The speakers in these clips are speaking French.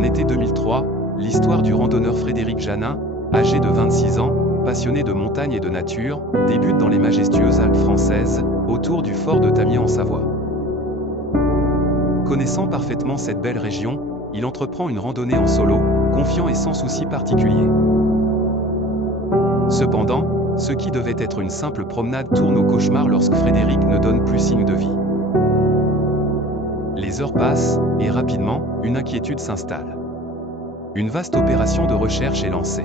En été 2003, l'histoire du randonneur Frédéric Janin, âgé de 26 ans, passionné de montagne et de nature, débute dans les majestueuses Alpes françaises, autour du fort de Tamier en Savoie. Connaissant parfaitement cette belle région, il entreprend une randonnée en solo, confiant et sans souci particulier. Cependant, ce qui devait être une simple promenade tourne au cauchemar lorsque Frédéric ne donne plus signe de vie. Les heures passent, et rapidement, une inquiétude s'installe. Une vaste opération de recherche est lancée.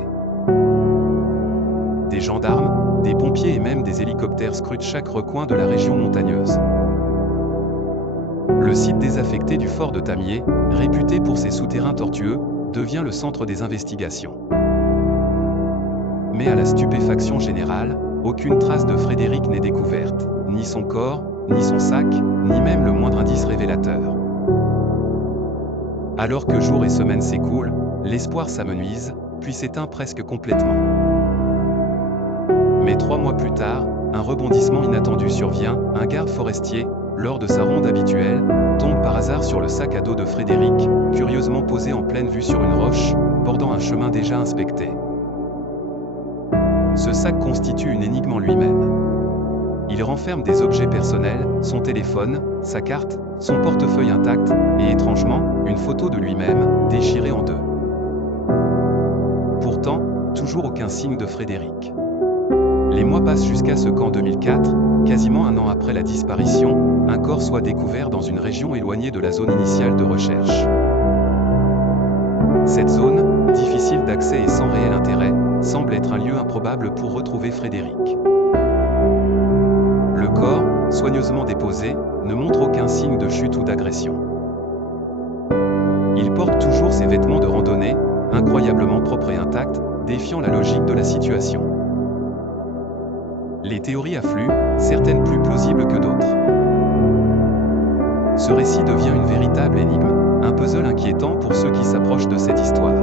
Des gendarmes, des pompiers et même des hélicoptères scrutent chaque recoin de la région montagneuse. Le site désaffecté du fort de Tamier, réputé pour ses souterrains tortueux, devient le centre des investigations. Mais à la stupéfaction générale, aucune trace de Frédéric n'est découverte, ni son corps, ni son sac, ni même le moindre indice révélateur. Alors que jours et semaines s'écoulent, l'espoir s'amenuise, puis s'éteint presque complètement. Mais 3 mois plus tard, un rebondissement inattendu survient, un garde forestier, lors de sa ronde habituelle, tombe par hasard sur le sac à dos de Frédéric, curieusement posé en pleine vue sur une roche, bordant un chemin déjà inspecté. Ce sac constitue une énigme en lui-même. Il renferme des objets personnels, son téléphone, sa carte, son portefeuille intact, et étrangement, une photo de lui-même, déchirée en deux. Pourtant, toujours aucun signe de Frédéric. Les mois passent jusqu'à ce qu'en 2004, quasiment un an après la disparition, un corps soit découvert dans une région éloignée de la zone initiale de recherche. Cette zone, difficile d'accès et sans réel intérêt, semble être un lieu improbable pour retrouver Frédéric. Le corps, soigneusement déposé, ne montre aucun signe de chute ou d'agression. Il porte toujours ses vêtements de randonnée, incroyablement propres et intacts, défiant la logique de la situation. Les théories affluent, certaines plus plausibles que d'autres. Ce récit devient une véritable énigme, un puzzle inquiétant pour ceux qui s'approchent de cette histoire.